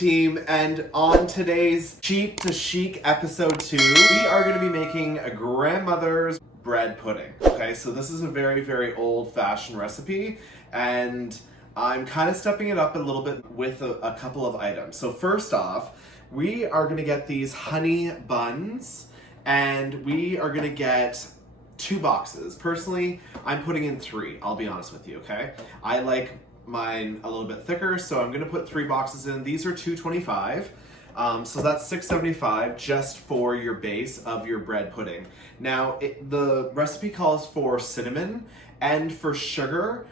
team, and on today's Cheap to Chic episode 2, we are going to be making a grandmother's bread pudding. Okay, so this is a very, very old-fashioned recipe, and I'm kind of stepping it up a little bit with a couple of items. So first off, we are going to get these honey buns, and we are going to get 2 boxes. Personally, I'm putting in 3, I'll be honest with you, okay? I like mine a little bit thicker, so I'm gonna put 3 boxes in. These are $2.25, so that's $6.75 just for your base of your bread pudding. Now, the recipe calls for cinnamon and for sugar.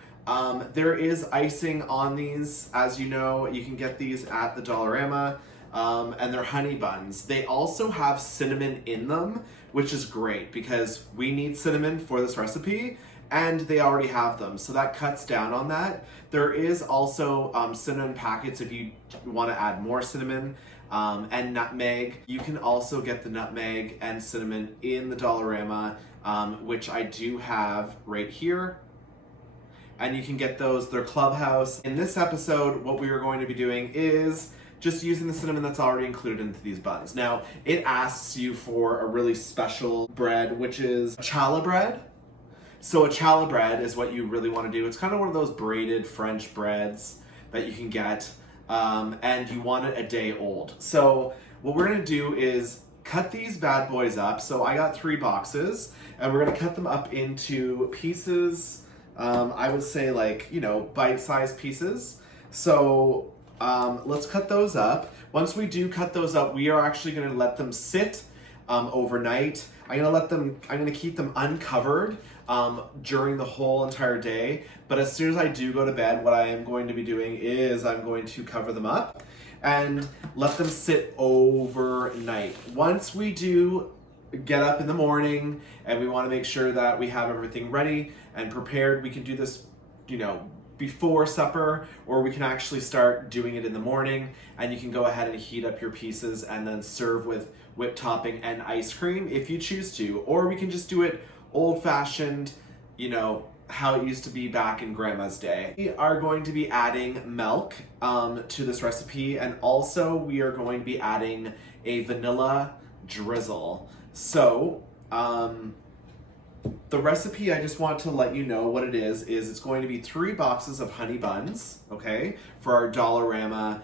There is icing on these. As you know, you can get these at the Dollarama, and they're honey buns. They also have cinnamon in them, which is great because we need cinnamon for this recipe, and they already have them, so that cuts down on that. There is also cinnamon packets if you want to add more cinnamon, and nutmeg. You can also get the nutmeg and cinnamon in the Dollarama, which I do have right here. And you can get those, they're Clubhouse. In this episode, what we are going to be doing is just using the cinnamon that's already included into these buns. Now, it asks you for a really special bread, which is challah bread. So a challah bread is what you really want to do. It's kind of one of those braided French breads that you can get, and you want it a day old. So what we're going to do is cut these bad boys up. So I got 3 boxes, and we're going to cut them up into pieces, I would say bite-sized pieces. So let's cut those up. Once we do cut those up, we are actually going to let them sit overnight. I'm gonna keep them uncovered during the whole entire day. But as soon as I do go to bed, what I am going to be doing is I'm going to cover them up and let them sit overnight. Once we do get up in the morning and we want to make sure that we have everything ready and prepared, we can do this, before supper, or we can actually start doing it in the morning, and you can go ahead and heat up your pieces and then serve with whipped topping and ice cream if you choose to. Or we can just do it old-fashioned, how it used to be back in Grandma's day. We are going to be adding milk to this recipe, and also we are going to be adding a vanilla drizzle. So, the recipe, I just want to let you know what it is it's going to be 3 boxes of honey buns, okay, for our Dollarama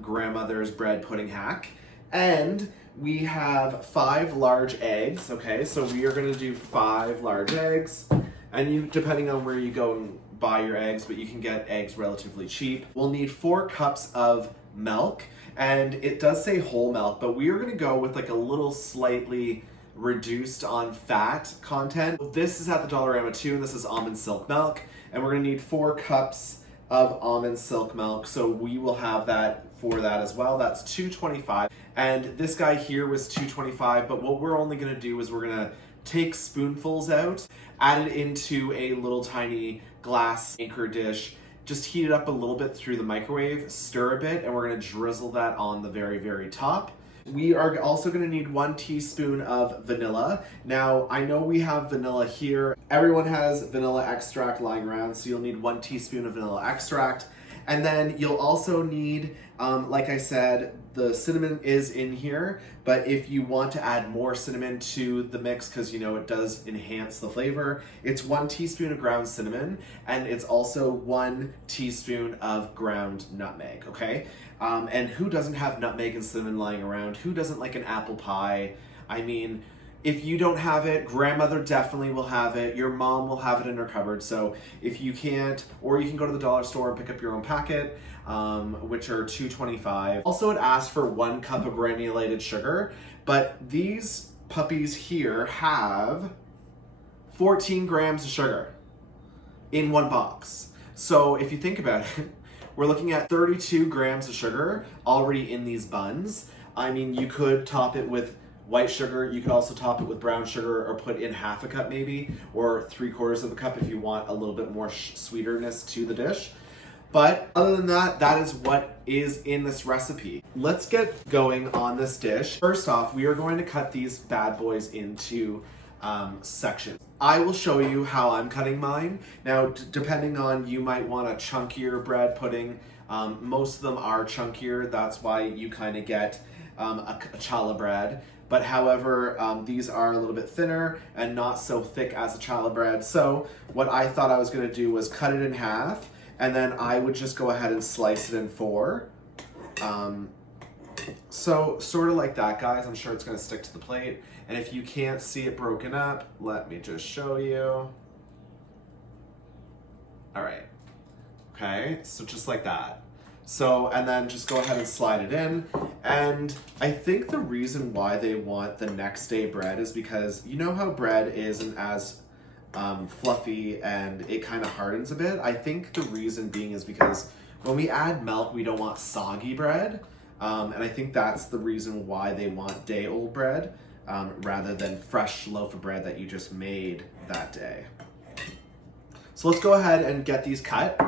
grandmother's bread pudding hack. And we have 5 large eggs, okay, so we are going to do 5 large eggs. And you, depending on where you go and buy your eggs, but you can get eggs relatively cheap. We'll need 4 cups of milk, and it does say whole milk, but we are going to go with a little slightly reduced on fat content. This is at the Dollarama too, and this is almond silk milk, and we're going to need 4 cups of almond silk milk, so we will have that for that as well. That's $2.25, and this guy here was $2.25, but what we're only going to do is we're going to take spoonfuls out, add it into a little tiny glass anchor dish, just heat it up a little bit through the microwave, stir a bit, and we're going to drizzle that on the very, very top. We are also going to need 1 teaspoon of vanilla. Now, I know we have vanilla here. Everyone has vanilla extract lying around, so you'll need 1 teaspoon of vanilla extract. And then you'll also need, like I said, the cinnamon is in here, but if you want to add more cinnamon to the mix, because it does enhance the flavor, it's 1 teaspoon of ground cinnamon, and it's also 1 teaspoon of ground nutmeg, okay? And who doesn't have nutmeg and cinnamon lying around? Who doesn't like an apple pie? I mean, if you don't have it, grandmother definitely will have it. Your mom will have it in her cupboard. So if you can't, or you can go to the dollar store and pick up your own packet, which are $2.25. Also, it asks for 1 cup of granulated sugar, but these puppies here have 14 grams of sugar in 1 box. So if you think about it, we're looking at 32 grams of sugar already in these buns. I mean, you could top it with white sugar. You could also top it with brown sugar, or put in 1/2 cup maybe, or 3/4 of a cup if you want a little bit more sweeterness to the dish. But other than that, that is what is in this recipe. Let's get going on this dish. First off, we are going to cut these bad boys into sections. I will show you how I'm cutting mine. Now, depending on, you might want a chunkier bread pudding. Most of them are chunkier. That's why you kind of get a challah bread. But however, these are a little bit thinner and not so thick as a challah bread. So what I thought I was gonna do was cut it in half, and then I would just go ahead and slice it in 4. So sort of like that, guys. I'm sure it's gonna stick to the plate. And if you can't see it broken up, let me just show you. All right, okay, so just like that. So, and then just go ahead and slide it in. And I think the reason why they want the next day bread is because you know how bread isn't as fluffy and it kind of hardens a bit? I think the reason being is because when we add milk, we don't want soggy bread. And I think that's the reason why they want day-old bread rather than fresh loaf of bread that you just made that day. So let's go ahead and get these cut.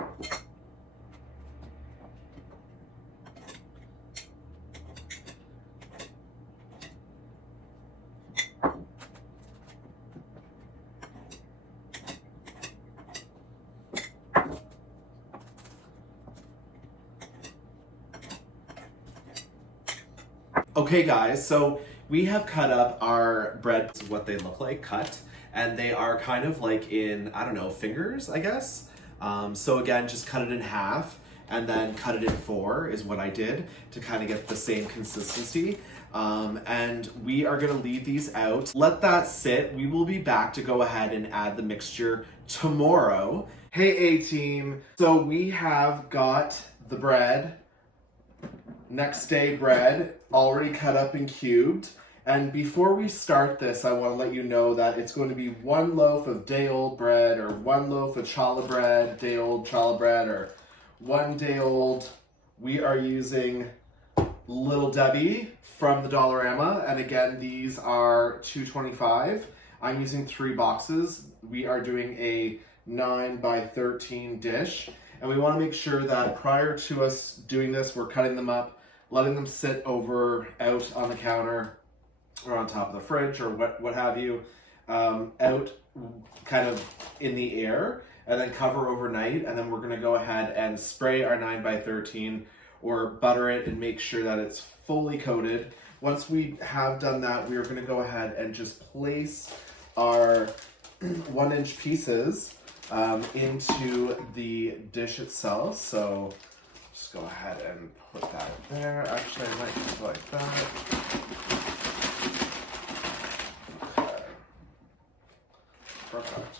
Okay guys, so we have cut up our bread. This is what they look like cut, and they are kind of like in, I don't know, fingers, I guess. So again, just cut it in half and then cut it in 4 is what I did to kind of get the same consistency. And we are gonna leave these out. Let that sit. We will be back to go ahead and add the mixture tomorrow. Hey A-team, so we have got the bread, next day bread, already cut up and cubed. And before we start this, I want to let you know that it's going to be 1 loaf of day-old bread, or 1 loaf of challah bread, day-old challah bread, or 1 day-old. We are using Little Debbie from the Dollarama, and again, these are $2.25. I'm using 3 boxes. We are doing a 9 by 13 dish, and we want to make sure that prior to us doing this, we're cutting them up, letting them sit out on the counter or on top of the fridge or what have you, out kind of in the air, and then cover overnight. And then we're gonna go ahead and spray our 9 by 13 or butter it and make sure that it's fully coated. Once we have done that, we are gonna go ahead and just place our 1-inch pieces into the dish itself. So just go ahead and put that there. Actually, I might just like that. Okay. Perfect.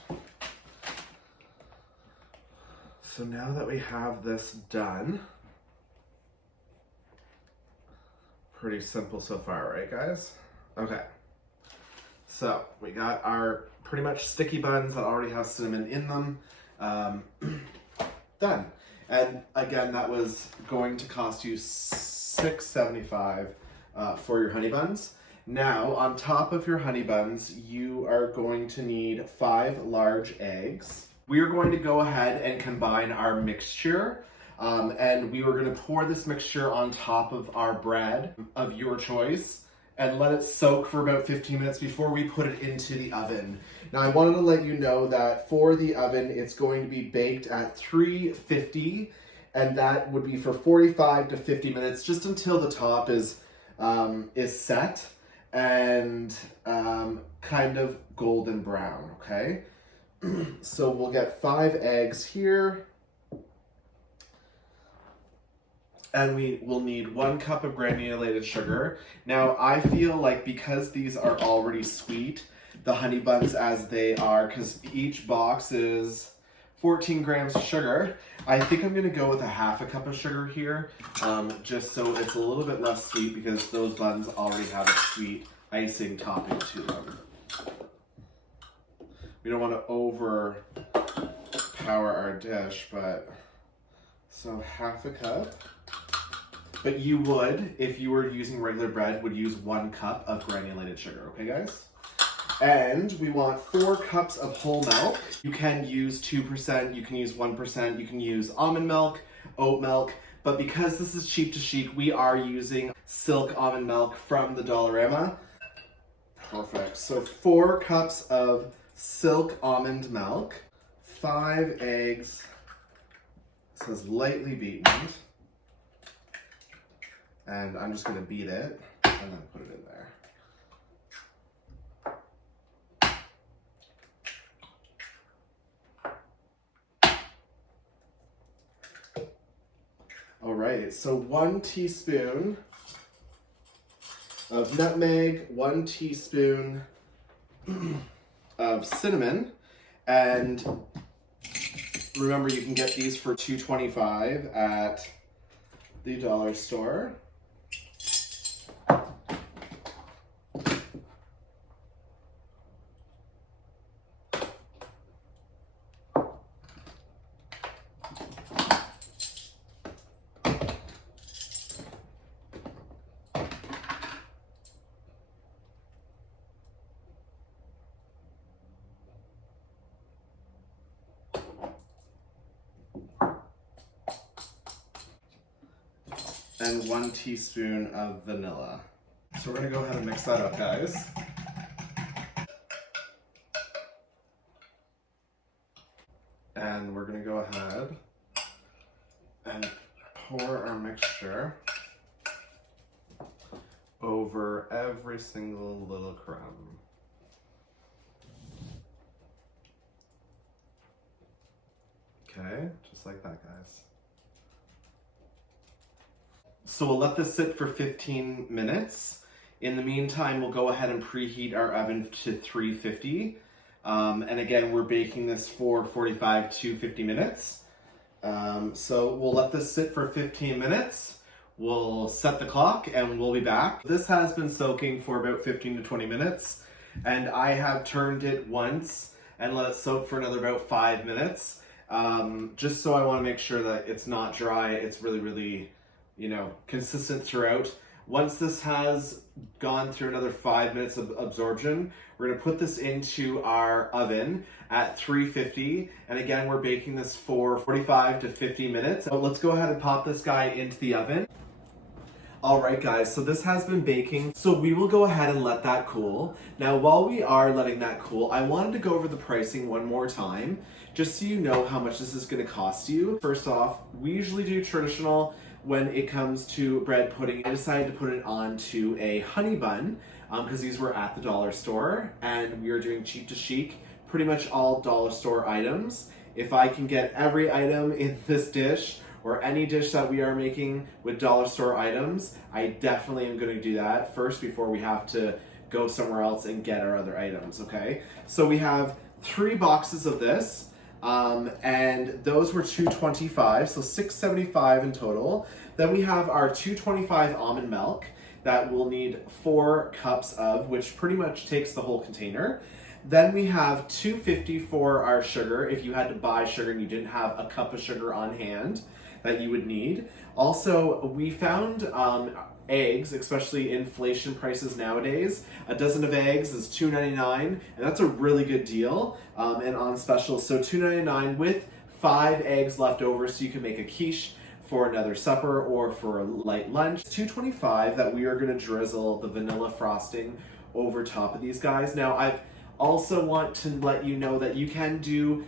So now that we have this done, pretty simple so far, right guys? Okay. So we got our pretty much sticky buns that already have cinnamon in them. Done. And again, that was going to cost you $6.75 for your honey buns. Now, on top of your honey buns, you are going to need 5 large eggs. We are going to go ahead and combine our mixture, and we are going to pour this mixture on top of our bread of your choice and let it soak for about 15 minutes before we put it into the oven. Now I wanted to let you know that for the oven, it's going to be baked at 350, and that would be for 45 to 50 minutes, just until the top is set and kind of golden brown, okay? So we'll get 5 eggs here. And we will need 1 cup of granulated sugar. Now, I feel like because these are already sweet, the honey buns as they are, because each box is 14 grams of sugar, I think I'm gonna go with a 1/2 cup of sugar here, just so it's a little bit less sweet, because those buns already have a sweet icing topping to them. We don't want to overpower our dish, but so 1/2 cup. But you would, if you were using regular bread, would use 1 cup of granulated sugar, okay guys? And we want 4 cups of whole milk. You can use 2%, you can use 1%, you can use almond milk, oat milk, but because this is cheap to chic, we are using silk almond milk from the Dollarama. Perfect. So 4 cups of silk almond milk, 5 eggs, this is lightly beaten. And I'm just gonna beat it and then put it in there. All right, so 1 teaspoon of nutmeg, 1 teaspoon of cinnamon, and remember you can get these for $2.25 at the dollar store. And 1 teaspoon of vanilla. So we're gonna go ahead and mix that up, guys. And we're gonna go ahead and pour our mixture over every single little crumb. Okay, just like that, guys. So we'll let this sit for 15 minutes. In the meantime, we'll go ahead and preheat our oven to 350. And again, we're baking this for 45 to 50 minutes. So we'll let this sit for 15 minutes. We'll set the clock and we'll be back. This has been soaking for about 15 to 20 minutes. And I have turned it once and let it soak for another about 5 minutes. Just so I want to make sure that it's not dry. It's really, consistent throughout. Once this has gone through another 5 minutes of absorption, we're gonna put this into our oven at 350. And again, we're baking this for 45 to 50 minutes. So let's go ahead and pop this guy into the oven. All right, guys, so this has been baking. So we will go ahead and let that cool. Now, while we are letting that cool, I wanted to go over the pricing one more time, just so you know how much this is gonna cost you. First off, we usually do traditional when it comes to bread pudding. I decided to put it onto a honey bun because these were at the dollar store, and we are doing cheap to chic, pretty much all dollar store items. If I can get every item in this dish or any dish that we are making with dollar store items, I definitely am going to do that first before we have to go somewhere else and get our other items, okay? So we have 3 boxes of this. And those were $2.25, so $6.75 in total. Then we have our $2.25 almond milk that we'll need 4 cups of, which pretty much takes the whole container. Then we have $2.50 for our sugar, if you had to buy sugar and you didn't have a cup of sugar on hand that you would need. Also, we found eggs, especially inflation prices nowadays. A dozen of eggs is $2.99, and that's a really good deal, and on special. So $2.99 with 5 eggs left over, so you can make a quiche for another supper or for a light lunch. $2.25 that we are going to drizzle the vanilla frosting over top of these guys. Now, I also want to let you know that you can do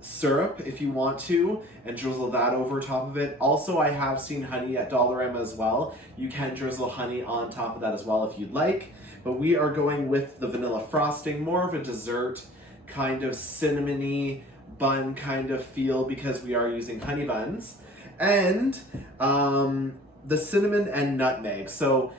syrup if you want to and drizzle that over top of it. Also, I have seen honey at Dollarama as well. You can drizzle honey on top of that as well if you'd like, but we are going with the vanilla frosting, more of a dessert kind of cinnamony bun kind of feel because we are using honey buns. And the cinnamon and nutmeg. So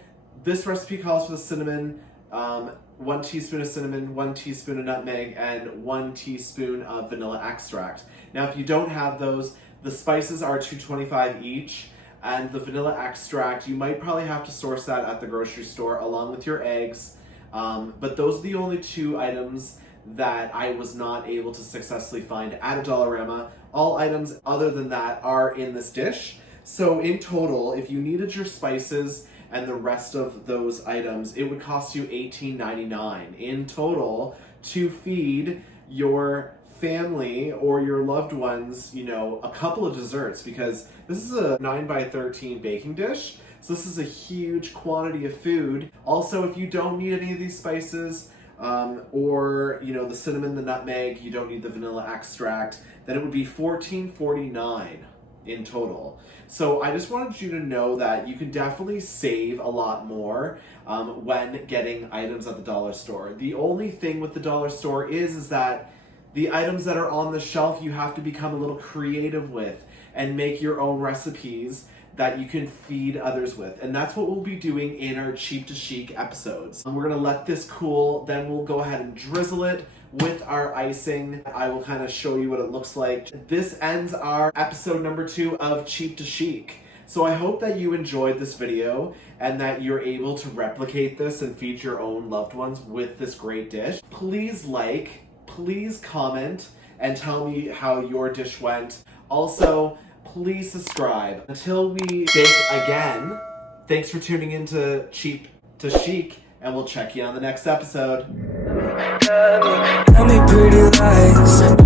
this recipe calls for the cinnamon, 1 teaspoon of cinnamon, 1 teaspoon of nutmeg, and 1 teaspoon of vanilla extract. Now, if you don't have those, the spices are $2.25 each, and the vanilla extract, you might probably have to source that at the grocery store along with your eggs. But those are the only 2 items that I was not able to successfully find at a Dollarama. All items other than that are in this dish. So in total, if you needed your spices and the rest of those items, it would cost you $18.99 in total to feed your family or your loved ones, a couple of desserts, because this is a 9x13 baking dish. So this is a huge quantity of food. Also, if you don't need any of these spices, or the cinnamon, the nutmeg, you don't need the vanilla extract, then it would be $14.49 in total. So I just wanted you to know that you can definitely save a lot more when getting items at the dollar store. The only thing with the dollar store is that the items that are on the shelf you have to become a little creative with and make your own recipes that you can feed others with. And that's what we'll be doing in our Cheap to Chic episodes. We're gonna let this cool, then we'll go ahead and drizzle it with our icing. I will kind of show you what it looks like. This ends our episode number 2 of Cheap to Chic. So I hope that you enjoyed this video and that you're able to replicate this and feed your own loved ones with this great dish. Please like, please comment, and tell me how your dish went. Also, please subscribe. Until we bake again, thanks for tuning in to Cheap to Chic, and we'll check you on the next episode. Tell me pretty lies.